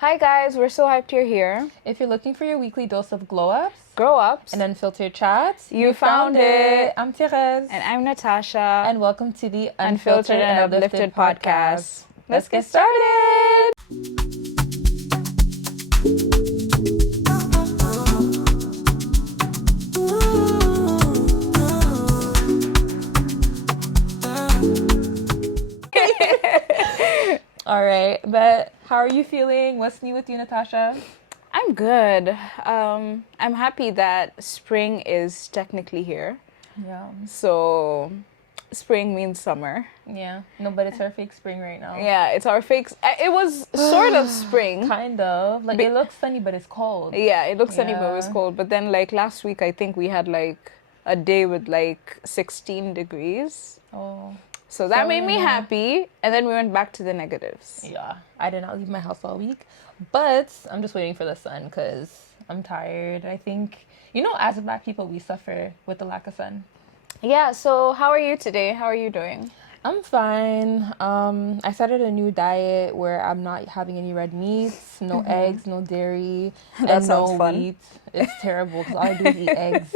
Hi guys, we're so hyped you're here. If you're looking for your weekly dose of glow-ups, Grow ups. and unfiltered chats, You found it. I'm Therese. And I'm Natasha. And welcome to the Unfiltered and Uplifted podcast. Let's get started. All right, but how are you feeling? What's new with you, Natasha? I'm good. I'm happy that spring is technically here. Yeah. So spring means summer. Yeah. No, but it's our fake spring right now. Yeah, it's our fake. It was sort of spring. Kind of. Like, it looks sunny, but it's cold. Yeah, it looks sunny, but it was Yeah. cold. But then, like, last week, I think we had, like, a day with, like, 16 degrees. Oh. So that So, made me yeah. happy. And then we went back to the negatives. Yeah. I did not leave my house all week. But I'm just waiting for the sun because I'm tired. I think, as Black people, we suffer with the lack of sun. Yeah, so how are you today? How are you doing? I'm fine. I started a new diet where I'm not having any red meats, no eggs, no dairy, That and sounds no fun. wheat. It's terrible because all I do is eat eggs.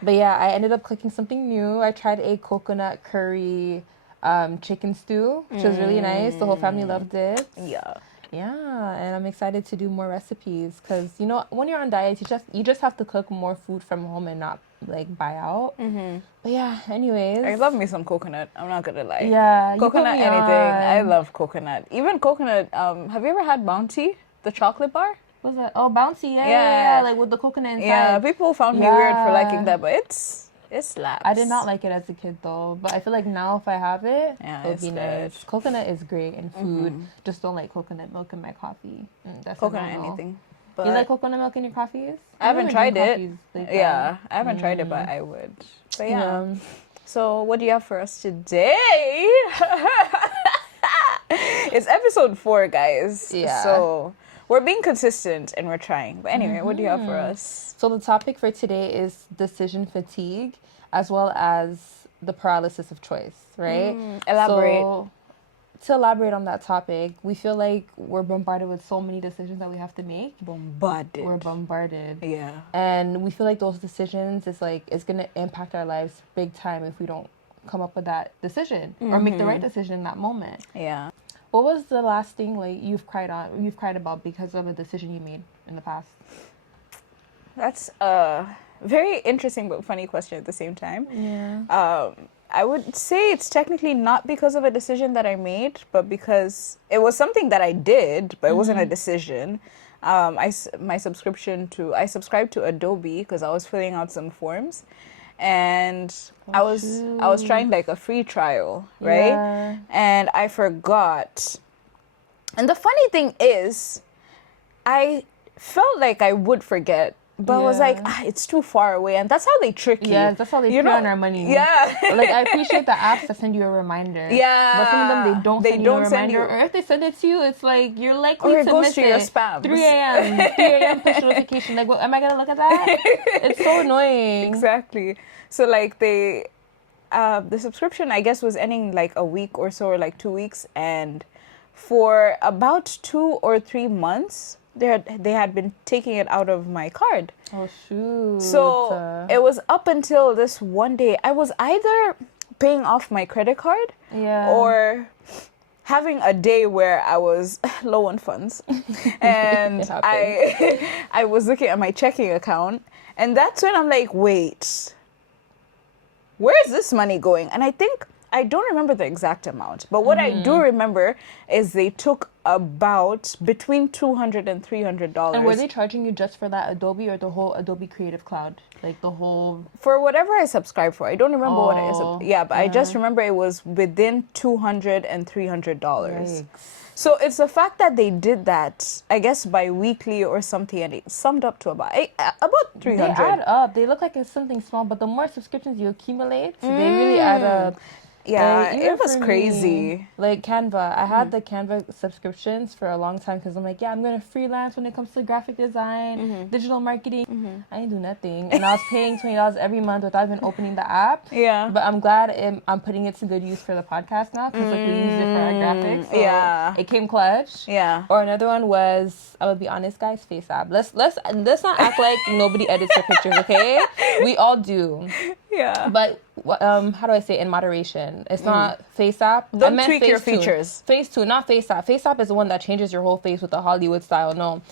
But yeah, I ended up cooking something new. I tried a coconut curry chicken stew, which was really nice. The whole family loved it. Yeah. Yeah, and I'm excited to do more recipes because when you're on diets, you just have to cook more food from home and not like buy out. But yeah, anyways, I love me some coconut. I'm not gonna lie. Yeah, you put Coconut me anything. I on. love coconut. Even coconut. Have you ever had Bounty, the chocolate bar? What's that? Oh, bouncy, yeah, Yeah. like with the coconut inside. Yeah, people found me weird for Yeah. liking that, but it slaps. I did not like it as a kid though, but I feel like now if I have it, Yeah, it would it's be good. nice. Coconut is great in food. Just don't like coconut milk in my coffee. That's a coconut no-no. anything. But You like coconut milk in your coffees? I haven't been tried drinking it. coffees like Yeah, I haven't tried it, but I would. But yeah. Yeah. So what do you have for us today? It's episode 4, guys. Yeah. So we're being consistent and we're trying. But anyway, what do you have for us? So the topic for today is decision fatigue, as well as the paralysis of choice, right? Elaborate. So, to elaborate on that topic, we feel like we're bombarded with so many decisions that we have to make. Bombarded. We're bombarded. Yeah. And we feel like those decisions it's going to impact our lives big time if we don't come up with that decision or make the right decision in that moment. Yeah. What was the last thing like you've cried about because of a decision you made in the past? That's a very interesting but funny question at the same time. Yeah. I would say it's technically not because of a decision that I made, but because it was something that I did, but it wasn't a decision. I subscribed to Adobe because I was filling out some forms, and I was trying like a free trial, right? Yeah. And I forgot. And the funny thing is, I felt like I would forget. But I was like, it's too far away. And that's how they trick you. Yeah, that's how they prey on our money. Yeah. Like, I appreciate the apps that send you a reminder. Yeah. But some of them, they send you a send reminder. Or if they send it to you, it's like, you're likely Or it to goes miss to it. your spams. 3 a.m. 3 a.m. push notification. Like, am I going to look at that? It's so annoying. Exactly. So, like, the subscription, I guess, was ending, like, a week or so, or, like, 2 weeks. And for about 2 or 3 months, they had been taking it out of my card. Oh, shoot. So it was up until this one day. I was either paying off my credit card or having a day where I was low on funds. And I was looking at my checking account, and that's when I'm like, wait, where is this money going? And I don't remember the exact amount, but what I do remember is they took about between $200 and $300. And were they charging you just for that Adobe or the whole Adobe Creative Cloud? Like the whole... For whatever I subscribed for. I don't remember what it is. Yeah, but I just yeah. remember it was within $200 and $300. Yikes. So it's the fact that they did that, I guess, bi-weekly or something, and it summed up to about 300. They add up. They look like it's something small, but the more subscriptions you accumulate, they really add up. Yeah, Like, it was crazy. Like Canva, I had the Canva subscriptions for a long time because I'm like, yeah, I'm gonna freelance when it comes to graphic design, digital marketing. I didn't do nothing, and I was paying $20 every month without even opening the app. Yeah. But I'm glad I'm putting it to good use for the podcast now because like we use it for our graphics. So it came clutch. Yeah. Or another one was, I would be honest, guys, Face app. Let's not act like nobody edits their pictures, okay? We all do. Yeah. But how do I say it? In moderation? It's not Face app. Don't tweak your features. Facetune, not Face app. Face app is the one that changes your whole face with the Hollywood style. No,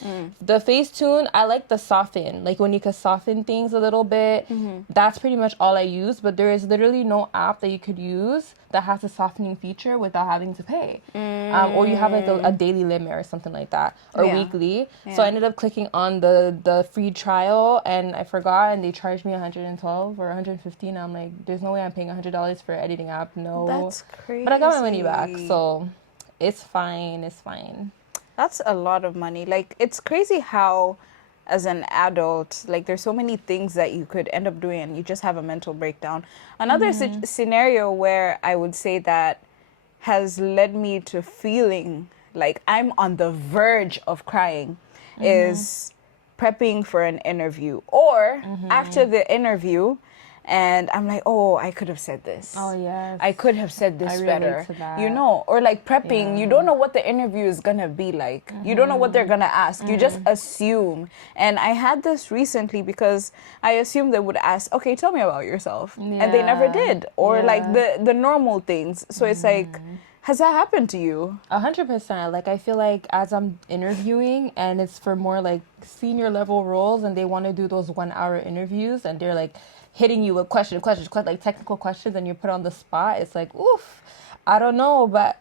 the Facetune, I like the soften. Like when you can soften things a little bit. That's pretty much all I use. But there is literally no app that you could use that has a softening feature without having to pay. Or you have like a daily limit or something like that, or weekly. Yeah. So I ended up clicking on the free trial, and I forgot, and they charged me $112 or $115. And I'm like, there's no way I'm paying $100 for an editing app. No, that's crazy. But I got my money back, so it's fine. It's fine. That's a lot of money. Like, it's crazy how, as an adult, like, there's so many things that you could end up doing and you just have a mental breakdown. Another scenario where I would say that has led me to feeling like I'm on the verge of crying is prepping for an interview, or after the interview, and I'm like, oh, I could have said this. Oh, yes. I could have said this better. You know, or like prepping, you don't know what the interview is going to be like. You don't know what they're going to ask. You just assume. And I had this recently because I assumed they would ask, okay, tell me about yourself. And they never did. Or like the normal things. So it's like, has that happened to you? 100%. Like, I feel like as I'm interviewing and it's for more like senior level roles and they want to do those 1 hour interviews and they're like hitting you with questions, like technical questions, and you're put on the spot, it's like, oof, I don't know. But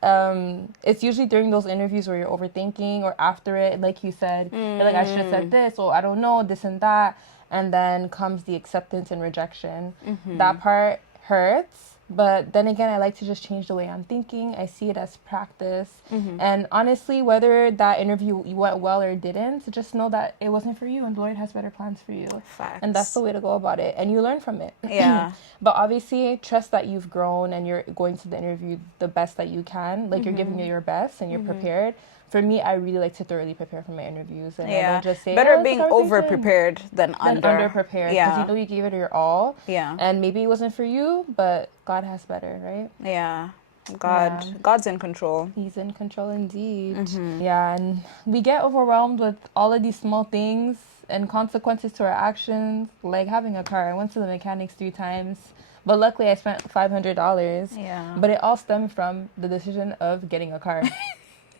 it's usually during those interviews where you're overthinking, or after it, like you said, you're like, I should have said this, or I don't know, this and that. And then comes the acceptance and rejection. That part hurts. But then again, I like to just change the way I'm thinking. I see it as practice. And honestly, whether that interview went well or didn't, just know that it wasn't for you and the Lord has better plans for you. Facts. And that's the way to go about it. And you learn from it. Yeah. But obviously, trust that you've grown and you're going to the interview the best that you can. Like, you're giving it your best and you're prepared. For me, I really like to thoroughly prepare for my interviews. And I don't just say, better being over-prepared than under-prepared. Because you know you gave it your all. Yeah. And maybe it wasn't for you, but God has better, right? Yeah. God's in control. He's in control indeed. Yeah, and we get overwhelmed with all of these small things and consequences to our actions, like having a car. I went to the mechanics 3 times, but luckily I spent $500. Yeah. But it all stemmed from the decision of getting a car.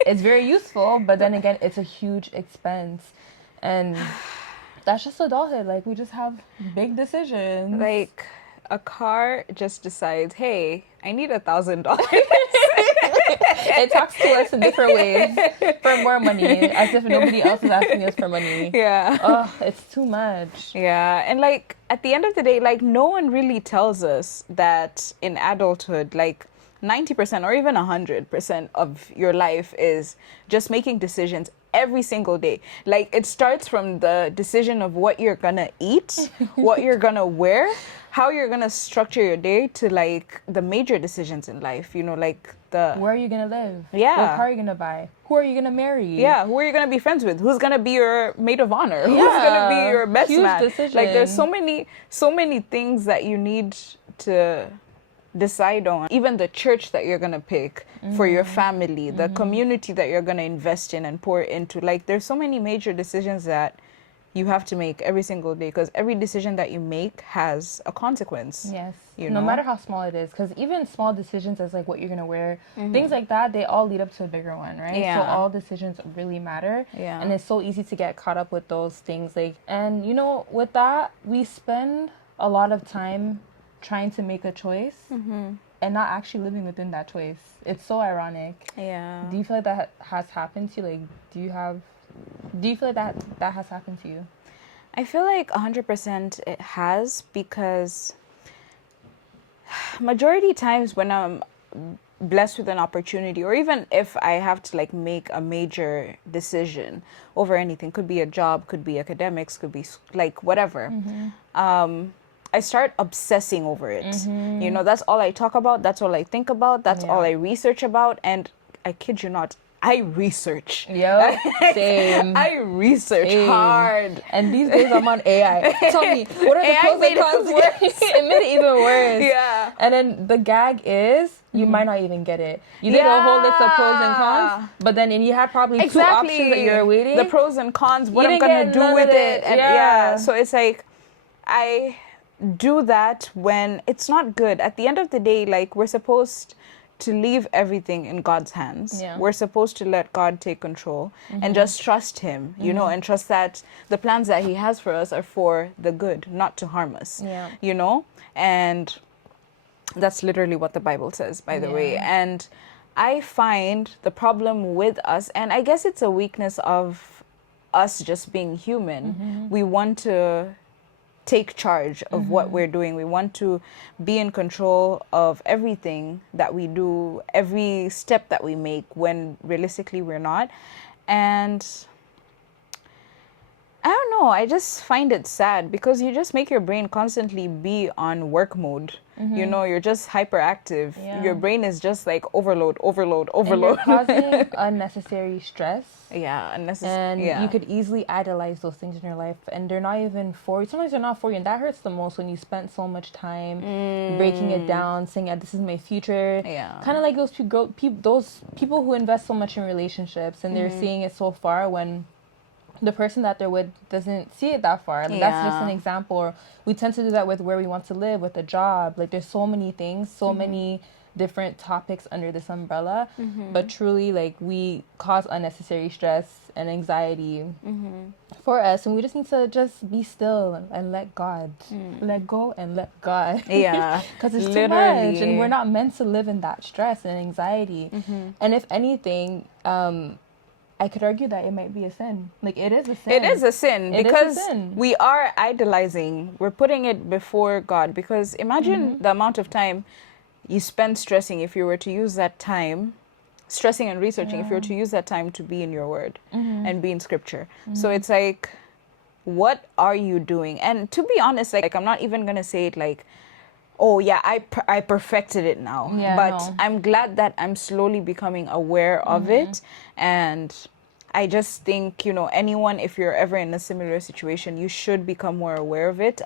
It's very useful, but then again, it's a huge expense. And that's just adulthood. Like, we just have big decisions. Like, a car just decides, hey, I need $1,000. It talks to us in different ways for more money, as if nobody else is asking us for money. Yeah. Oh, it's too much. Yeah. And like, at the end of the day, like, no one really tells us that in adulthood, like, 90% or even 100% of your life is just making decisions every single day. Like, it starts from the decision of what you're gonna eat, what you're gonna wear, how you're gonna structure your day, to like the major decisions in life, you know, like the where are you gonna live? Yeah. What car are you gonna buy? Who are you gonna marry? Yeah, who are you gonna be friends with? Who's gonna be your maid of honor? Who's gonna be your best man? Decision. Like, there's so many things that you need to decide on. Even the church that you're gonna pick for your family, the community that you're gonna invest in and pour into. Like, there's so many major decisions that you have to make every single day, because every decision that you make has a consequence. Yes. You no know? matter how small it is, because even small decisions as like what you're gonna wear, things like that, they all lead up to a bigger one, right? Yeah. So all decisions really matter. Yeah. And it's so easy to get caught up with those things. Like, and you know, with that, we spend a lot of time trying to make a choice and not actually living within that choice. It's so ironic. Yeah. Do you feel like that has happened to you? Like, do you feel like that has happened to you? I feel like 100% it has, because majority times when I'm blessed with an opportunity, or even if I have to like make a major decision over anything, could be a job, could be academics, could be like whatever, I start obsessing over it. You know, that's all I talk about. That's all I think about. That's all I research about. And I kid you not, I research. Yep, same. I research hard. And these days I'm on AI. Tell me, what are the pros and cons? It made it even worse. Yeah. And then the gag is, you might not even get it. You did a whole list of pros and cons, but then and you had probably two options that you're waiting. The pros and cons, what I'm going to do with it. And so it's like, I do that when it's not good. At the end of the day, like, we're supposed to leave everything in God's hands. We're supposed to let God take control and just trust him, you know, and trust that the plans that he has for us are for the good, not to harm us, you know? And that's literally what the Bible says, by the way. And I find the problem with us, and I guess it's a weakness of us just being human. We want to take charge of what we're doing. We want to be in control of everything that we do, every step that we make, when realistically we're not. And I don't know, I just find it sad because you just make your brain constantly be on work mode. You know, you're just hyperactive. Your brain is just like overload. And you're causing unnecessary stress. And you could easily idolize those things in your life, and they're not even for you. Sometimes they're not for you, and that hurts the most when you spent so much time breaking it down, saying, "Yeah, this is my future." Kind of like those people who invest so much in relationships, and they're seeing it so far when the person that they're with doesn't see it that far. Like, that's just an example. Or we tend to do that with where we want to live, with a job. Like, there's so many things, so many different topics under this umbrella. But truly, like, we cause unnecessary stress and anxiety for us. And we just need to just be still and let God. Let go and let God. Because it's too much. And we're not meant to live in that stress and anxiety. And if anything, I could argue that it might be a sin. Like, it is a sin. It is a sin because we are idolizing. We're putting it before God. Because imagine the amount of time you spend stressing if you were to use that time, stressing and researching, if you were to use that time to be in your word and be in scripture. So it's like, what are you doing? And to be honest, like I'm not even going to say it like, oh yeah, I perfected it now. But I'm glad that I'm slowly becoming aware of it. And I just think, you know, anyone, if you're ever in a similar situation, you should become more aware of it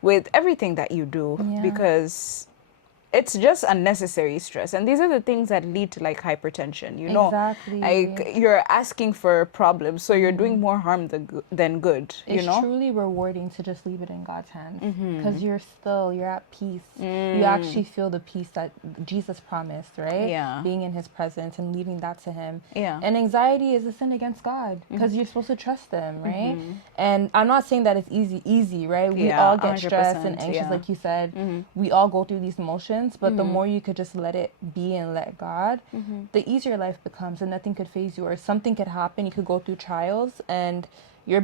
with everything that you do, because it's just unnecessary stress. And these are the things that lead to like hypertension, you know. Like, you're asking for problems, so you're doing more harm than good, you know. It's truly rewarding to just leave it in God's hands, because you're at peace. You actually feel the peace that Jesus promised, right? Being in his presence and leaving that to him. And anxiety is a sin against God, because you're supposed to trust him, right? And I'm not saying that it's easy, right? We all get stressed and anxious, like you said. We all go through these emotions. But the more you could just let it be and let God, the easier life becomes, and nothing could faze you. Or something could happen, you could go through trials, and you're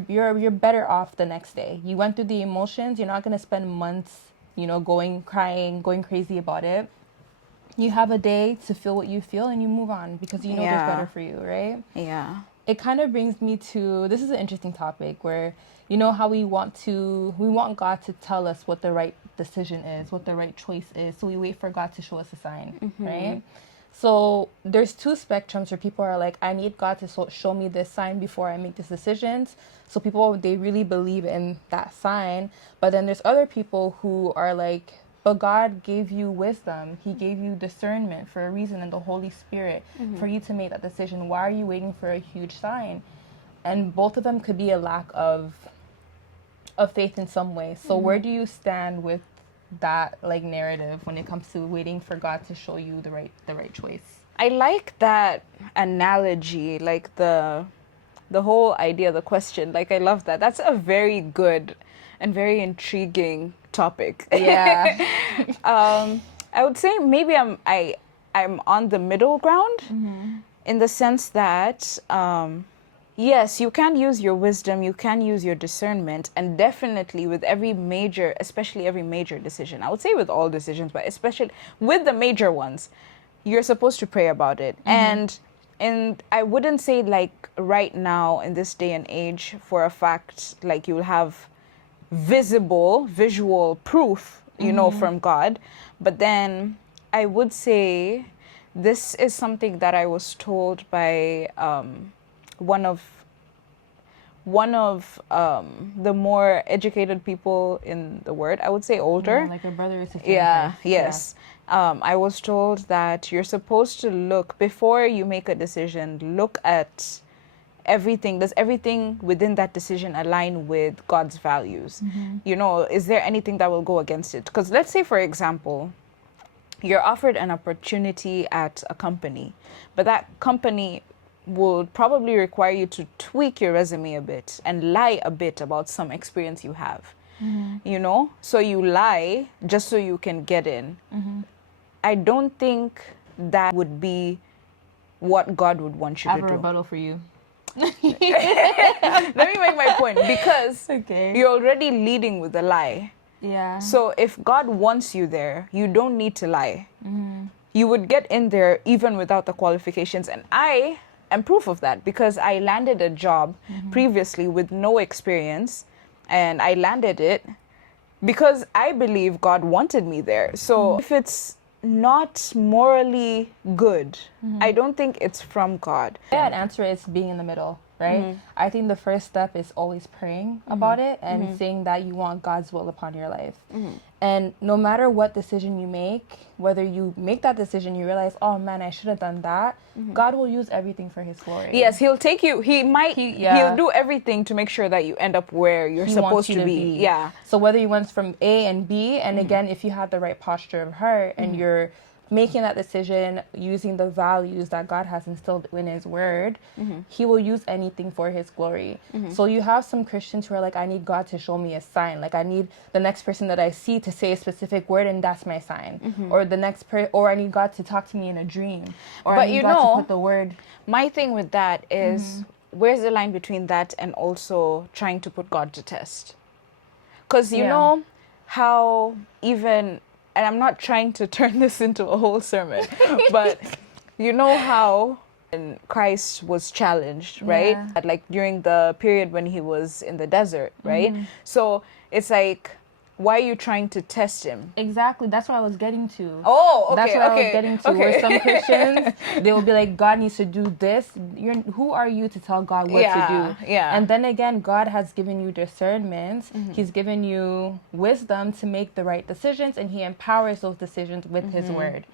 better off the next day. You went through the emotions. You're not going to spend months, you know, crying, going crazy about it. You have a day to feel what you feel, and you move on, because you know there's better for you, right? It kind of brings me to, this is an interesting topic where, you know, how we want God to tell us what the right decision is, what the right choice is. So we wait for God to show us a sign, right? So there's two spectrums where people are like, I need God to show me this sign before I make these decisions. So people, they really believe in that sign. But then there's other people who are like, but God gave you wisdom. He gave you discernment for a reason, and the Holy Spirit for you to make that decision. Why are you waiting for a huge sign? And both of them could be a lack of faith in some way. So where do you stand with that like narrative when it comes to waiting for God to show you the right choice? I like that analogy, like the whole idea, the question. Like, I love that. That's a very good and very intriguing topic. I would say maybe I'm on the middle ground in the sense that yes, you can use your wisdom, you can use your discernment, and definitely with especially every major decision. I would say with all decisions, but especially with the major ones, you're supposed to pray about it. And I wouldn't say like right now in this day and age for a fact, like you'll have visual proof, you know, from God. But then I would say this is something that I was told by one of the more educated people in the word. I would say older. Yeah, like a brother or sister. Yeah, yes. I was told that you're supposed to look, before you make a decision, look at everything. Does everything within that decision align with God's values? You know, is there anything that will go against it? Because let's say, for example, you're offered an opportunity at a company, but that company will probably require you to tweak your resume a bit and lie a bit about some experience you have. You know, so you lie just so you can get in. I don't think that would be what God would want you I to have a do. rebuttal for you. Let me make my point, because you're already leading with a lie. Yeah. So if God wants you there, you don't need to lie. You would get in there even without the qualifications. And I am proof of that, because I landed a job previously with no experience, and I landed it because I believe God wanted me there. So if it's not morally good, I don't think it's from God. That answer is being in the middle, right? I think the first step is always praying about it and saying that you want God's will upon your life. And no matter what decision you make, whether you make that decision, you realize, oh man, I should have done that. God will use everything for his glory. Yes, he'll take you, he'll do everything to make sure that you end up where you're supposed to be. Yeah. So whether you went from A and B, and again, if you have the right posture of heart and you're making that decision using the values that God has instilled in his word, he will use anything for his glory. So you have some Christians who are like, I need God to show me a sign. Like, I need the next person that I see to say a specific word, and that's my sign. Or the next or I need God to talk to me in a dream. Or I need God to put the word. My thing with that is, where's the line between that and also trying to put God to test? Because you know how even, and I'm not trying to turn this into a whole sermon, but you know how Christ was challenged, right? Like during the period when he was in the desert, right? So it's like, why are you trying to test him? Exactly. That's what I was getting to. Oh, okay. That's what I was getting to. Where some Christians, they will be like, God needs to do this. Who are you to tell God what to do? Yeah. And then again, God has given you discernment. He's given you wisdom to make the right decisions, and he empowers those decisions with his word.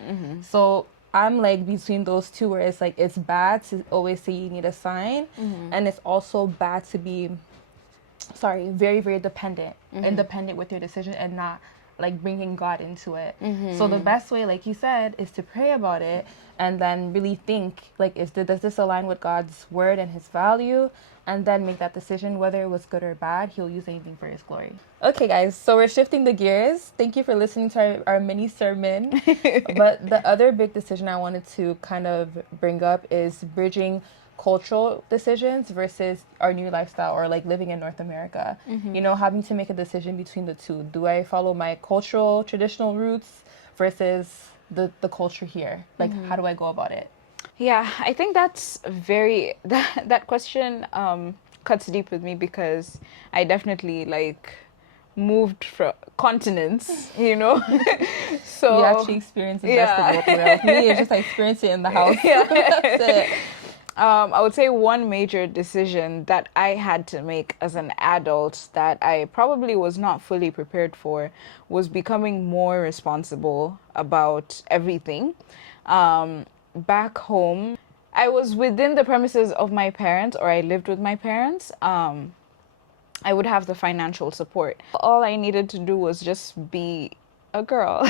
So I'm like between those two, where it's like, it's bad to always say you need a sign, and it's also bad to be very, very independent with your decision and not like bringing God into it. So the best way, like you said, is to pray about it and then really think, like, does this align with God's word and his value? And then make that decision, whether it was good or bad. He'll use anything for his glory. Okay, guys, so we're shifting the gears. Thank you for listening to our mini sermon. But the other big decision I wanted to kind of bring up is bridging cultural decisions versus our new lifestyle, or like living in North America. You know, having to make a decision between the two. Do I follow my cultural, traditional roots versus the culture here? Like, how do I go about it? Yeah, I think that's that question cuts deep with me, because I definitely like moved from continents, you know. So you actually experience the best of both worlds. Me, it's just I experience it in the house. That's it. I would say one major decision that I had to make as an adult that I probably was not fully prepared for was becoming more responsible about everything. Back home, I was within the premises of my parents, or I lived with my parents. I would have the financial support. All I needed to do was just be a girl.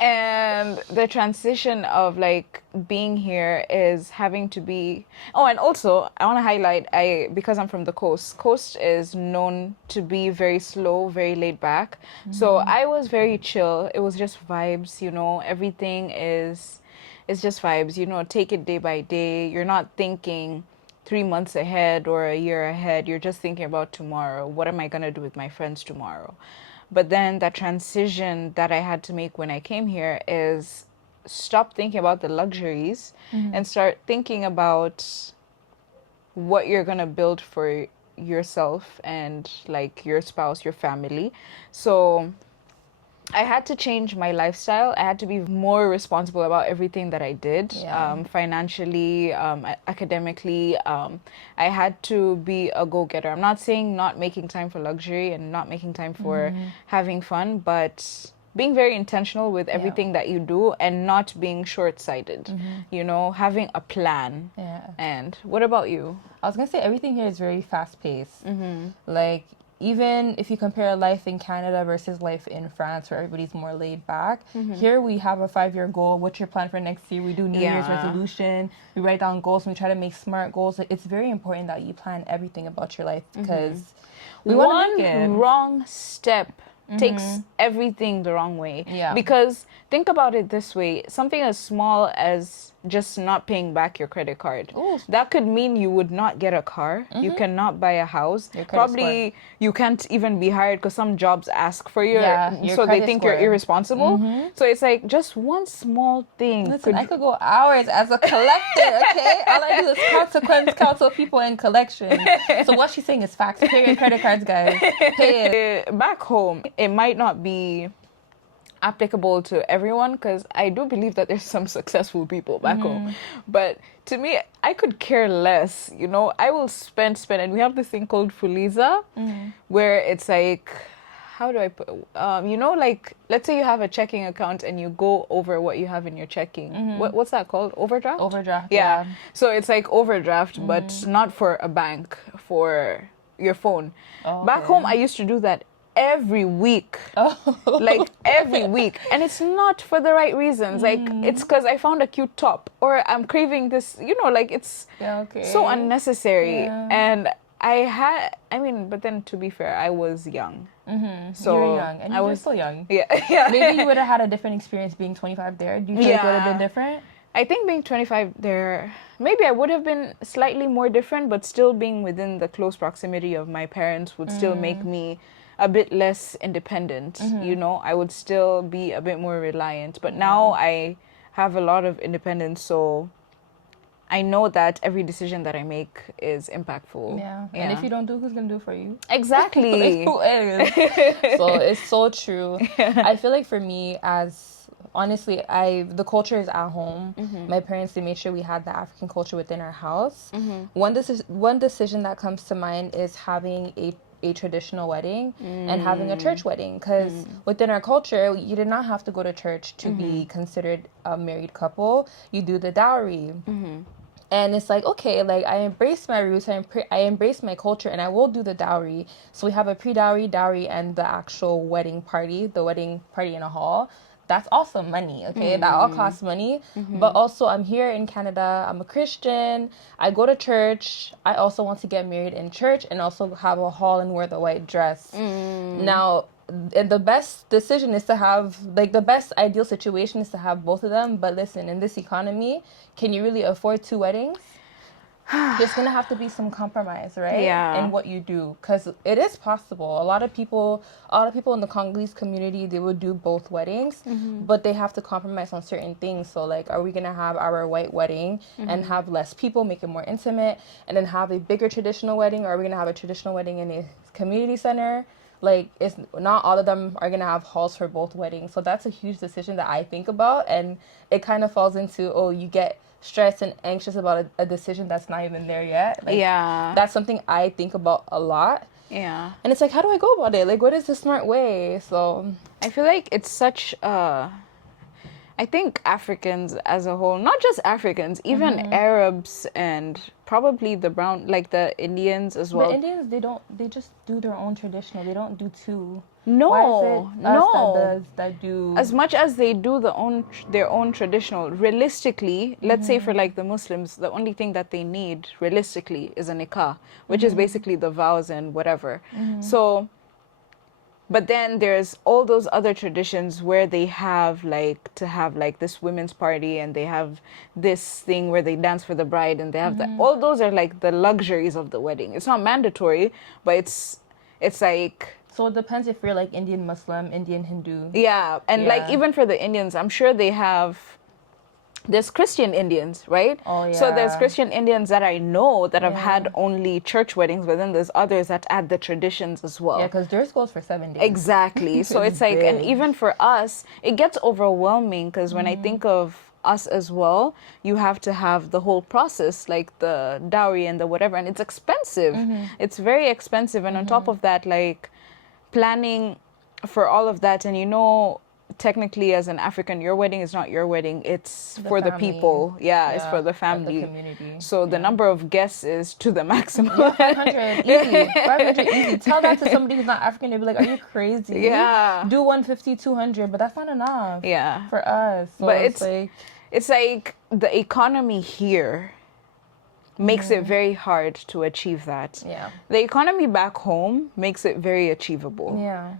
And the transition of like being here is having to be, oh, and also I want to highlight, because I'm from the coast is known to be very slow, very laid back. So I was very chill. It was just vibes, you know. Everything is just vibes, you know. Take it day by day. You're not thinking 3 months ahead or a year ahead. You're just thinking about tomorrow. What am I going to do with my friends tomorrow? But then that transition that I had to make when I came here is stop thinking about the luxuries and start thinking about what you're going to build for yourself and like your spouse, your family. So I had to change my lifestyle. I had to be more responsible about everything that I did, financially, academically. I had to be a go-getter. I'm not saying not making time for luxury and not making time for having fun, but being very intentional with everything that you do and not being short-sighted, you know, having a plan. Yeah. And what about you? I was going to say everything here is very fast-paced. Like, even if you compare life in Canada versus life in France, where everybody's more laid back, here we have a 5-year goal. What's your plan for next year? We do New Year's resolution. We write down goals and we try to make smart goals. Like, it's very important that you plan everything about your life because we want to make it. One wrong step takes everything the wrong way. Yeah. Because think about it this way, something as small as just not paying back your credit card. Ooh. That could mean you would not get a car. You cannot buy a house. Probably you can't even be hired because some jobs ask for your so they think you're irresponsible. So it's like just one small thing. Listen, I could go hours as a collector, okay? All I do is consequence counsel people in collection. So what she's saying is facts. Pay your credit cards, guys. Pay it. Back home, it might not be applicable to everyone because I do believe that there's some successful people back home, but to me I could care less, you know. I will spend and we have this thing called Fuliza where it's like, how do I put you know, like let's say you have a checking account and you go over what you have in your checking. What's that called? Overdraft. Yeah. So it's like overdraft but not for a bank, for your phone. Back home I used to do that every week. Like every week, and it's not for the right reasons. Like it's because I found a cute top or I'm craving this, you know, like it's so unnecessary. And but then to be fair, I was young. So you were young and you were still young. Yeah. Maybe you would have had a different experience being 25 there. Do you think it would have been different? I think being 25 there, maybe I would have been slightly more different, but still being within the close proximity of my parents would still make me a bit less independent, you know. I would still be a bit more reliant, but now I have a lot of independence, so I know that every decision that I make is impactful. And if you don't do, who's gonna do it for you? Exactly. Who is? So it's so true. I feel like for me, as honestly, the culture is at home. My parents, they made sure we had the African culture within our house. One decision that comes to mind is having a traditional wedding and having a church wedding, because within our culture you did not have to go to church to be considered a married couple. You do the dowry. And it's like, okay, like I embrace my roots, I embrace my culture, and I will do the dowry. So we have a pre-dowry, dowry, and the actual wedding party in a hall. That's also money, okay? That all costs money. But also, I'm here in Canada. I'm a Christian. I go to church. I also want to get married in church and also have a hall and wear the white dress. Now, and the best decision is to have, like, the best ideal situation is to have both of them. But listen, in this economy, can you really afford 2 weddings? There's gonna have to be some compromise, right? In what you do, because it is possible. A lot of people in the Congolese community, they would do both weddings, but they have to compromise on certain things. So, like, are we gonna have our white wedding and have less people, make it more intimate, and then have a bigger traditional wedding, or are we gonna have a traditional wedding in a community center? Like, it's not all of them are gonna have halls for both weddings. So that's a huge decision that I think about, and it kind of falls into, you get stressed and anxious about a decision that's not even there yet. Like, that's something I think about a lot. And it's like, how do I go about it? Like, what is the smart way? So I feel like it's such I think Africans as a whole, not just Africans, even Arabs and probably the brown, like the Indians as well. But Indians, they just do their own traditional. They don't do 2. No, Why is it us that do as much as they do their own traditional. Realistically, let's say for like the Muslims, the only thing that they need realistically is a nikah, which is basically the vows and whatever. So, but then there's all those other traditions where they have like to have like this women's party, and they have this thing where they dance for the bride, and they have all those are like the luxuries of the wedding. It's not mandatory, but it's like. So it depends if you're like Indian Muslim, Indian Hindu. Yeah, and like even for the Indians, I'm sure they have there's Christian Indians, right? Oh, yeah. So there's Christian Indians that I know that have had only church weddings, but then there's others that add the traditions as well. Yeah, because theirs goes for 7 days. Exactly. So it's like, and even for us, it gets overwhelming because when I think of us as well, you have to have the whole process, like the dowry and the whatever, and it's expensive. It's very expensive. And on top of that, like planning for all of that, and technically as an African, your wedding is not your wedding, it's for the people. It's for the family, the community. So the number of guests is to the maximum. 500 easy. 500 easy. Tell that to somebody who's not African, they'll be like, are you crazy? Yeah, do 150, 200, but that's not enough. Yeah, for us. So but it's like the economy here makes it very hard to achieve that. Yeah, the economy back home makes it very achievable.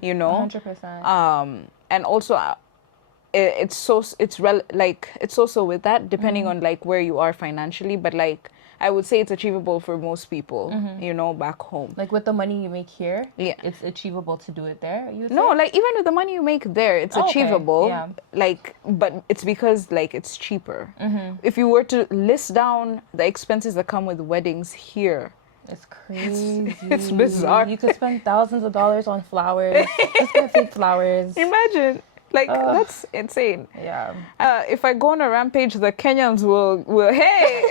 100%. And also it's also with that, depending on like where you are financially, but like I would say it's achievable for most people, back home. Like with the money you make here, yeah, it's achievable to do it there, you would say? No, like even with the money you make there, it's achievable. Okay. Yeah. Like, but it's because like it's cheaper. If you were to list down the expenses that come with weddings here, it's crazy. It's bizarre. You could spend thousands of dollars on flowers. Just get fake flowers. Imagine. Like, that's insane. Yeah. If I go on a rampage, the Kenyans will hey.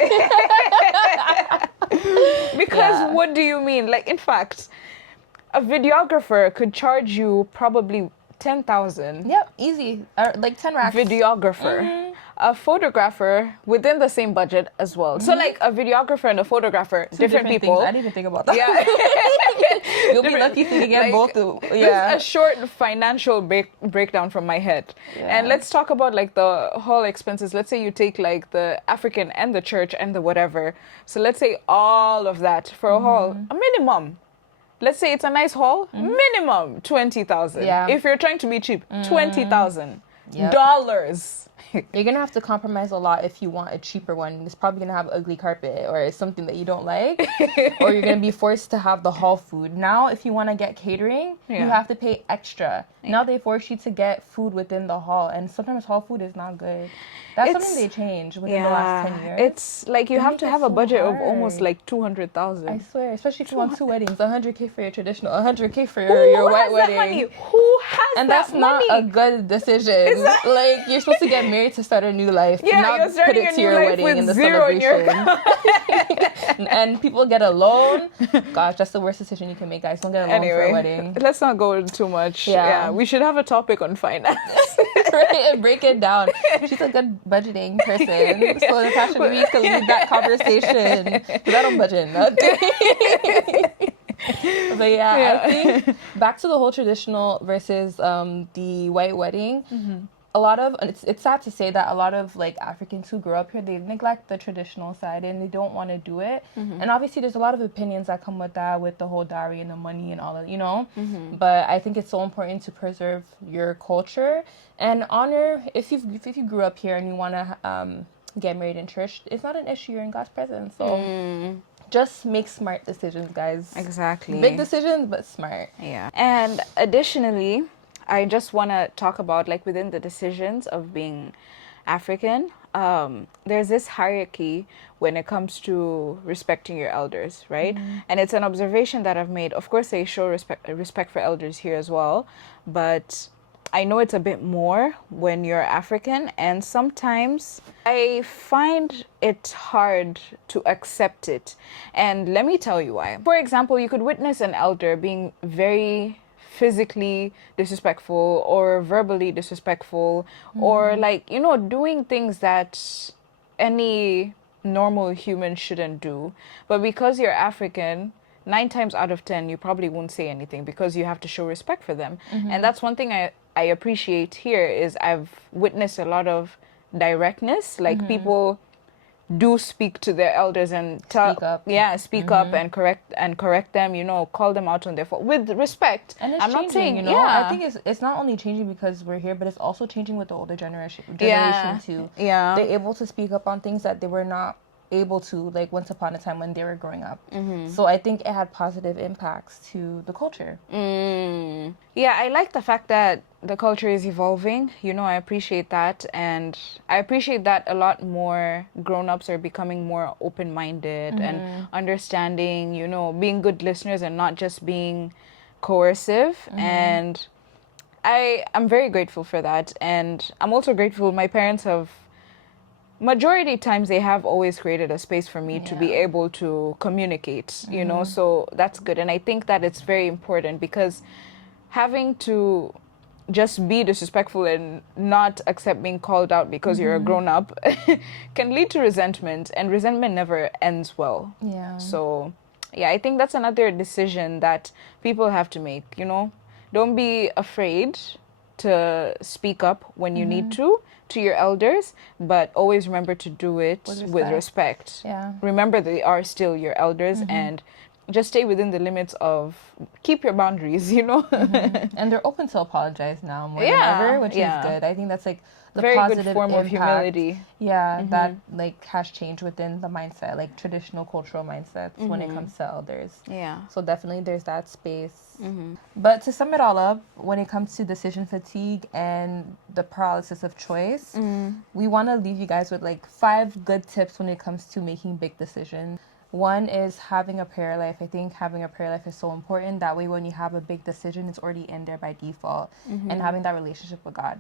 Because what do you mean? Like, in fact, a videographer could charge you probably 10,000. Yep, easy. Like 10 racks. Videographer. A photographer within the same budget as well. So like a videographer and a photographer, different people. Things. I didn't even think about that. Yeah. You'll be lucky if you get both. Yeah. A short financial breakdown from my head. Yeah. And let's talk about like the hall expenses. Let's say you take like the African and the church and the whatever. So let's say all of that for a hall, a minimum. Let's say it's a nice hall, minimum 20,000. Yeah. If you're trying to be cheap, $20,000. You're gonna have to compromise a lot if you want a cheaper one. It's probably gonna have ugly carpet or something that you don't like, or you're gonna be forced to have the hall food. Now, if you want to get catering, you have to pay extra. Now they force you to get food within the hall, and sometimes hall food is not good. That's something they changed within the last 10 years. It's like you have to have a budget of almost like 200,000. I swear, especially if you want 2 weddings, 100K for your traditional, 100K for your white wedding. Money? Who has and that money? That's not a good decision. Like, you're supposed to get married to start a new life, not you're put it to your wedding in the celebration. And people get a loan. Gosh, that's the worst decision you can make, guys. Don't get a loan for a wedding. Let's not go too much. Yeah, we should have a topic on finance. Right, and break it down. She's a good budgeting person. So Natasha, maybe you can lead that conversation. Because I don't budget nothing. But I think back to the whole traditional versus the white wedding. A lot of, it's sad to say that a lot of like Africans who grow up here, they neglect the traditional side and they don't want to do it. And obviously there's a lot of opinions that come with that, with the whole dowry and the money and all of, but I think it's so important to preserve your culture and honor, if you grew up here and you want to get married in church, it's not an issue, you're in God's presence. So just make smart decisions, guys. Exactly. Big decisions, but smart. Yeah. And additionally, I just want to talk about like within the decisions of being African, there's this hierarchy when it comes to respecting your elders, right? And it's an observation that I've made. Of course, they show respect for elders here as well, but I know it's a bit more when you're African, and sometimes I find it hard to accept it. And let me tell you why. For example, you could witness an elder being very physically disrespectful or verbally disrespectful or like, doing things that any normal human shouldn't do. But because you're African, 9 times out of 10, you probably won't say anything because you have to show respect for them. And that's one thing I appreciate here is I've witnessed a lot of directness, like people do speak to their elders and speak up and correct them, call them out on their fault with respect. And it's I'm changing, not saying I think it's not only changing because we're here, but it's also changing with the older generation too. Yeah. They're able to speak up on things that they were not able to, like, once upon a time when they were growing up. So I think it had positive impacts to the culture. Yeah, I like the fact that the culture is evolving. I appreciate that. And I appreciate that a lot more grown-ups are becoming more open-minded and understanding, being good listeners and not just being coercive. And I'm very grateful for that. And I'm also grateful my parents have, majority times they have always created a space for me to be able to communicate, so that's good. And I think that it's very important, because having to just be disrespectful and not accept being called out because you're a grown up can lead to resentment, and resentment never ends well. So yeah, I think that's another decision that people have to make. Don't be afraid to speak up when you need to your elders, but always remember to do it with respect. Remember they are still your elders, and just stay within the limits of, keep your boundaries, And they're open to apologize now more than ever, which is good. I think that's like the very positive good form impact, of humility. That like has changed within the mindset, like traditional cultural mindsets when it comes to elders. So definitely there's that space. But to sum it all up, when it comes to decision fatigue and the paralysis of choice, we want to leave you guys with like 5 good tips when it comes to making big decisions. One is having a prayer life. I think having a prayer life is so important. That way, when you have a big decision, it's already in there by default, and having that relationship with God.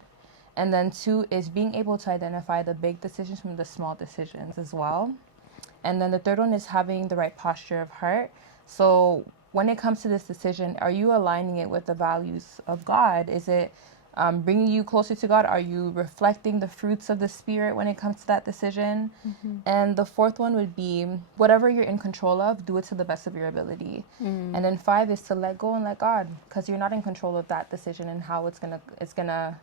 And then 2 is being able to identify the big decisions from the small decisions as well. And then the 3rd one is having the right posture of heart. So when it comes to this decision, are you aligning it with the values of God? Is it bringing you closer to God? Are you reflecting the fruits of the Spirit when it comes to that decision? And the 4th one would be, whatever you're in control of, do it to the best of your ability. And then 5 is to let go and let God, because you're not in control of that decision and how it's gonna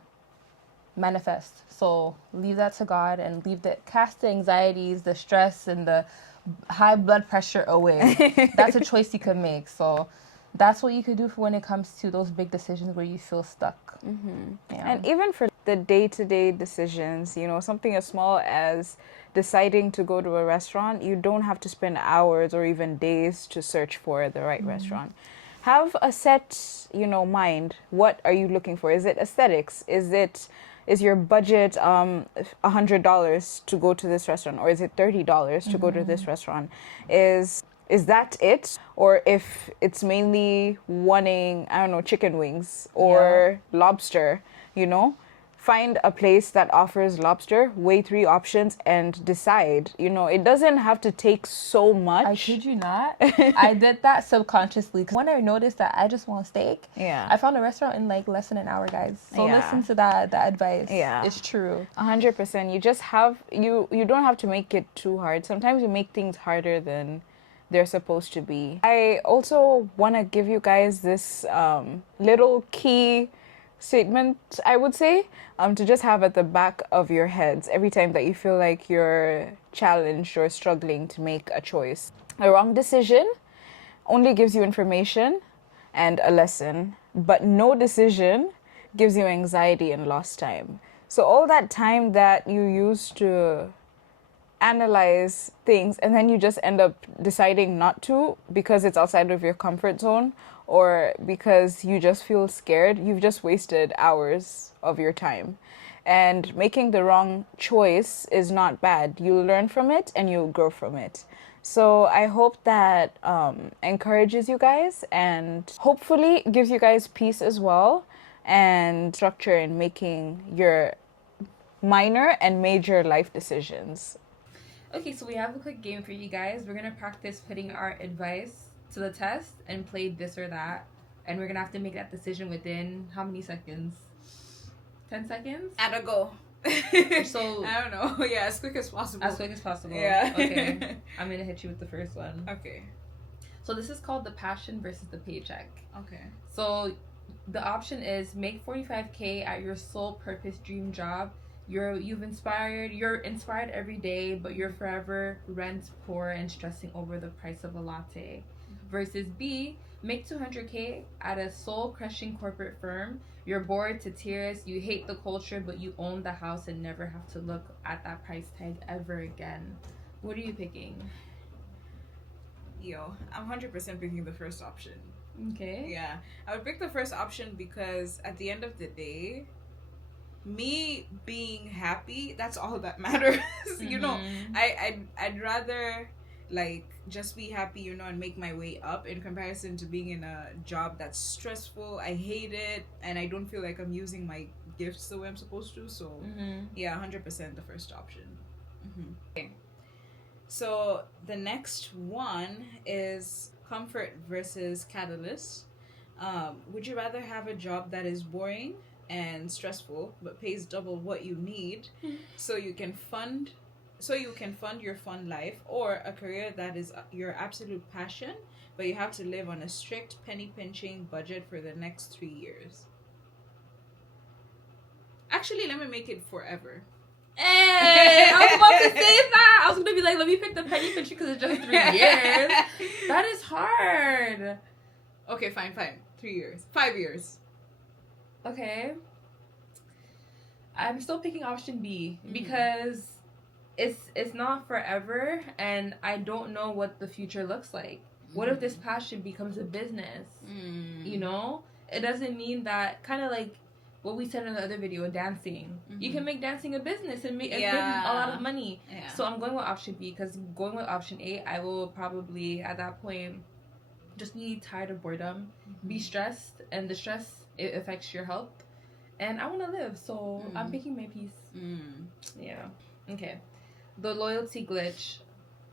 manifest. So leave that to God, and cast the anxieties, the stress, and the high blood pressure away. That's a choice you could make. So that's what you could do for when it comes to those big decisions where you feel stuck. And even for the day-to-day decisions, something as small as deciding to go to a restaurant, you don't have to spend hours or even days to search for the right restaurant. Have a set, mind. What are you looking for? Is it aesthetics? Is your budget $100 to go to this restaurant, or is it $30 to go to this restaurant? Is that it? Or if it's mainly wanting, I don't know, chicken wings or lobster, find a place that offers lobster, weigh 3 options, and decide. It doesn't have to take so much. I kid you not. I did that subconsciously. When I noticed that I just want steak, I found a restaurant in like less than an hour, guys. So listen to that advice. It's true. 100%. You just you don't have to make it too hard. Sometimes you make things harder than they're supposed to be. I also want to give you guys this little key statement, I would say, to just have at the back of your heads every time that you feel like you're challenged or struggling to make a choice. A wrong decision only gives you information and a lesson, but no decision gives you anxiety and lost time. So all that time that you use to analyze things and then you just end up deciding not to because it's outside of your comfort zone, or because you just feel scared, you've just wasted hours of your time. And making the wrong choice is not bad. You'll learn from it and you'll grow from it. So I hope that encourages you guys, and hopefully gives you guys peace as well and structure in making your minor and major life decisions. Okay, so we have a quick game for you guys. We're going to practice putting our advice to the test and play this or that. And we're going to have to make that decision within how many seconds? 10 seconds? At a go. So I don't know. Yeah, as quick as possible. As quick as possible. Yeah. Okay. I'm going to hit you with the first one. Okay. So this is called the passion versus the paycheck. Okay. So the option is make $45K at your sole purpose dream job. You're inspired every day, but you're forever rent poor and stressing over the price of a latte. Versus B, make $200K at a soul crushing corporate firm. You're bored to tears, you hate the culture, but you own the house and never have to look at that price tag ever again. What are you picking? Yo, I'm 100% picking the first option. Okay. Yeah, I would pick the first option because at the end of the day, me being happy, that's all that matters. You know, I'd rather like just be happy, you know, and make my way up in comparison to being in a job that's stressful. I hate it and I don't feel like I'm using my gifts the way I'm supposed to. So yeah, 100% the first option. Okay. So the next one is comfort versus catalyst. Would you rather have a job that is boring and stressful but pays double what you need so you can fund your fun life, or a career that is your absolute passion but you have to live on a strict penny pinching budget for the next 3 years? Actually, let me make it forever. Hey, I was about to say that. I was gonna be like, let me pick the penny pincher because it's just 3 years. That is hard. Okay, fine. 3 years. 5 years. Okay. I'm still picking option B because it's not forever and I don't know what the future looks like. What if this passion becomes a business? You know? It doesn't mean that, kind of like what we said in the other video, dancing. You can make dancing a business and make a lot of money. Yeah. So I'm going with option B because going with option A, I will probably at that point just be tired of boredom, be stressed, and the stress, it affects your health. And I want to live, so I'm picking my piece. Yeah. Okay. The loyalty glitch.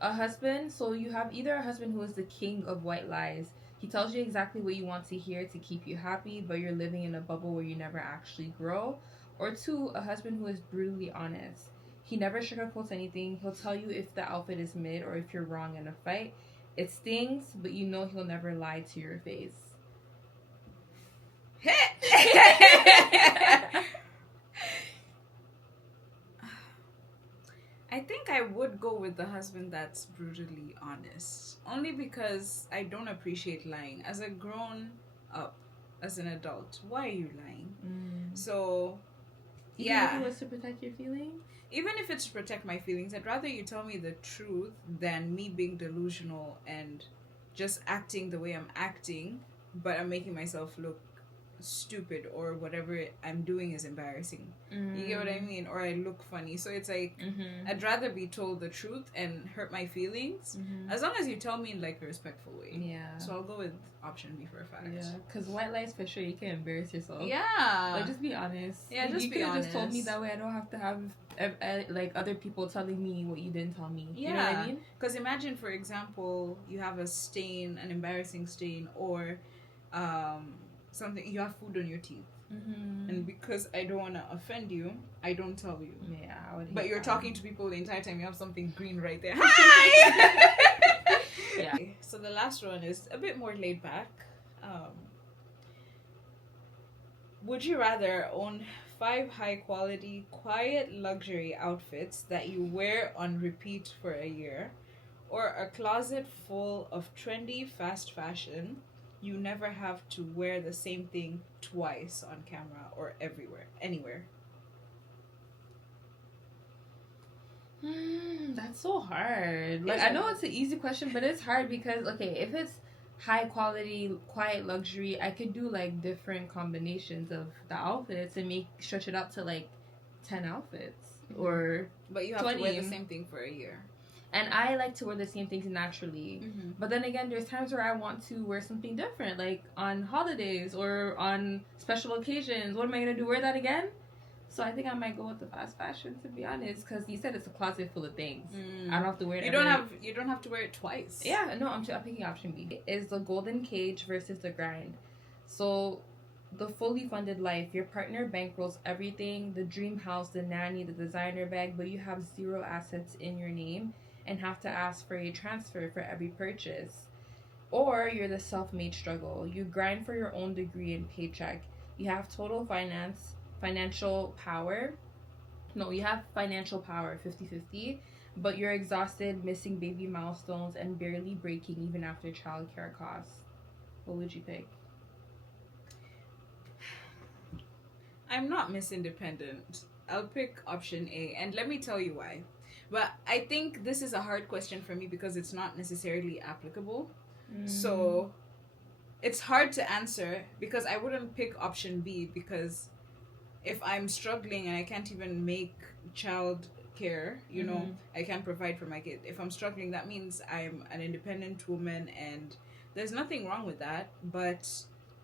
A husband, so you have either a husband who is the king of white lies. He tells you exactly what you want to hear to keep you happy, but you're living in a bubble where you never actually grow. Or 2, a husband who is brutally honest. He never sugarcoats anything. He'll tell you if the outfit is mid or if you're wrong in a fight. It stings, but you know he'll never lie to your face. I think I would go with the husband that's brutally honest. Only because I don't appreciate lying. As a grown up, as an adult, why are you lying? So, yeah. Even if it was to protect your feelings? Even if it's to protect my feelings, I'd rather you tell me the truth than me being delusional and just acting the way I'm acting, but I'm making myself look stupid, or whatever I'm doing is embarrassing. You get what I mean? Or I look funny. So it's like I'd rather be told the truth and hurt my feelings as long as you tell me in like a respectful way. Yeah. So I'll go with option B for a fact. Yeah, because white lies for sure, you can embarrass yourself. Yeah. Like, just be honest. Yeah, just you be honest. You could have just told me that way. I don't have to have like other people telling me what you didn't tell me. Yeah. You know what I mean? Because imagine, for example, you have a stain, an embarrassing stain, or something, you have food on your teeth, and because I don't want to offend you, I don't tell you. Yeah, I would. But you're talking to people the entire time, you have something green right there. Hi. Yeah. So the last one is a bit more laid back. Would you rather own 5 high quality, quiet luxury outfits that you wear on repeat for a year, or a closet full of trendy fast fashion you never have to wear the same thing twice on camera or anywhere? That's so hard. Like, I know it's an easy question, but it's hard because, okay, if it's high quality, quiet luxury, I could do like different combinations of the outfits and stretch it out to like 10 outfits or but you have 20. to wear the same thing for a year. And I like to wear the same things naturally. But then again, there's times where I want to wear something different, like on holidays or on special occasions. What am I going to do? Wear that again? So I think I might go with the fast fashion, to be honest, because you said it's a closet full of things. I don't have to wear it. You don't have to wear it twice. Yeah, no, I'm picking option B. Is the golden cage versus the grind. So the fully funded life, your partner bankrolls everything, the dream house, the nanny, the designer bag, but you have 0 assets in your name and have to ask for a transfer for every purchase. Or you're the self-made struggle. You grind for your own degree and paycheck. You have total financial power. No, you have financial power, 50-50, but you're exhausted, missing baby milestones, and barely breaking even after childcare costs. What would you pick? I'm not Miss Independent. I'll pick option A, and let me tell you why. But I think this is a hard question for me because it's not necessarily applicable. So it's hard to answer because I wouldn't pick option B, because if I'm struggling and I can't even make child care, you know, I can't provide for my kid. If I'm struggling, that means I'm an independent woman, and there's nothing wrong with that, but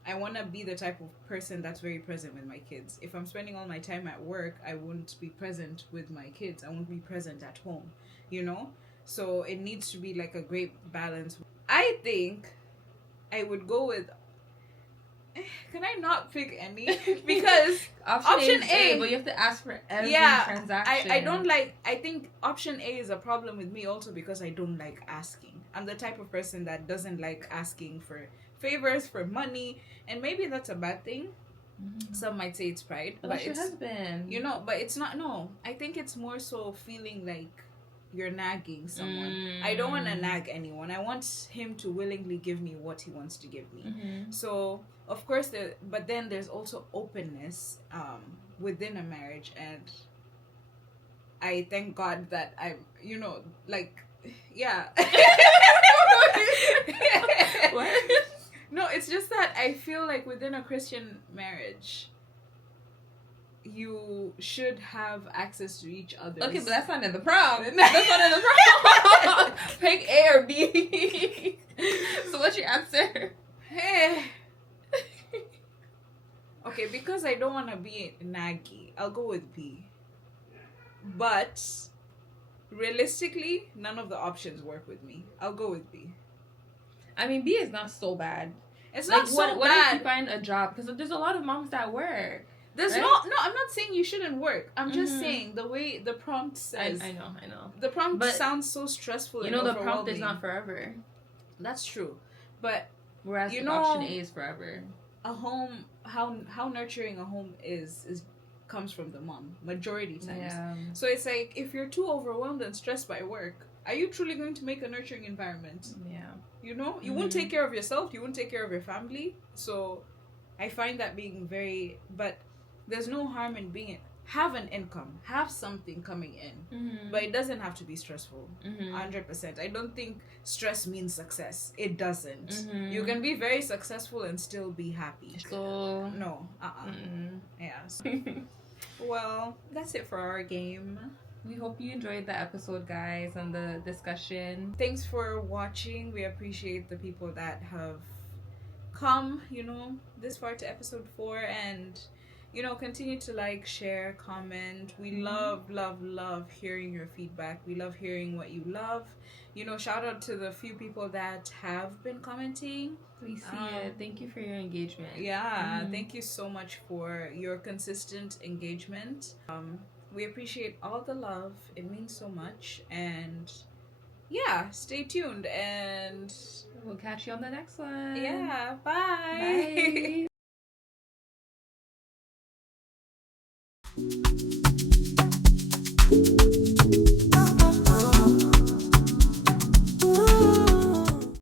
I want to be the type of person that's very present with my kids. If I'm spending all my time at work, I won't be present with my kids. I won't be present at home, you know? So it needs to be like a great balance. I think I would go with... Can I not pick any? Because option A, but you have to ask for every transaction. I don't like... I think option A is a problem with me also because I don't like asking. I'm the type of person that doesn't like asking for favors, for money, and maybe that's a bad thing. Some might say it's pride, but it's your husband, you know. But it's not. No, I think it's more so feeling like you're nagging someone. I don't want to nag anyone. I want him to willingly give me what he wants to give me. So of course but then there's also openness within a marriage, and I thank God that I'm, you know, like, yeah. What? No, it's just that I feel like within a Christian marriage, you should have access to each other. Okay, but that's not in the prom. That's not in the prom. Pick A or B. So what's your answer? Okay, because I don't want to be naggy, I'll go with B. But realistically, none of the options work with me. I'll go with B. I mean, B is not so bad. It's not so bad. What if you find a job? Because there's a lot of moms that work. There's right? no, I'm not saying you shouldn't work. I'm just saying the way the prompt says. I know. The prompt sounds so stressful. You know, the prompt is not forever. That's true, but whereas option A is forever. A home, how nurturing a home is comes from the mom majority times. Yeah. So it's like, if you're too overwhelmed and stressed by work, are you truly going to make a nurturing environment? Yeah. You know, you won't take care of yourself, you won't take care of your family. So I find that being very, but there's no harm in have an income, have something coming in, but it doesn't have to be stressful. 100%. I don't think stress means success. It doesn't. You can be very successful and still be happy. So no, yeah. Well, that's it for our game. We hope you enjoyed the episode, guys, and the discussion. Thanks for watching. We appreciate the people that have come, you know, this far to episode 4, and, you know, continue to like, share, comment. We love hearing your feedback. We love hearing what you love. You know, shout out to the few people that have been commenting. We see it. Thank you for your engagement. Yeah, thank you so much for your consistent engagement. We appreciate all the love. It means so much. And yeah, stay tuned, and we'll catch you on the next one. Yeah, bye.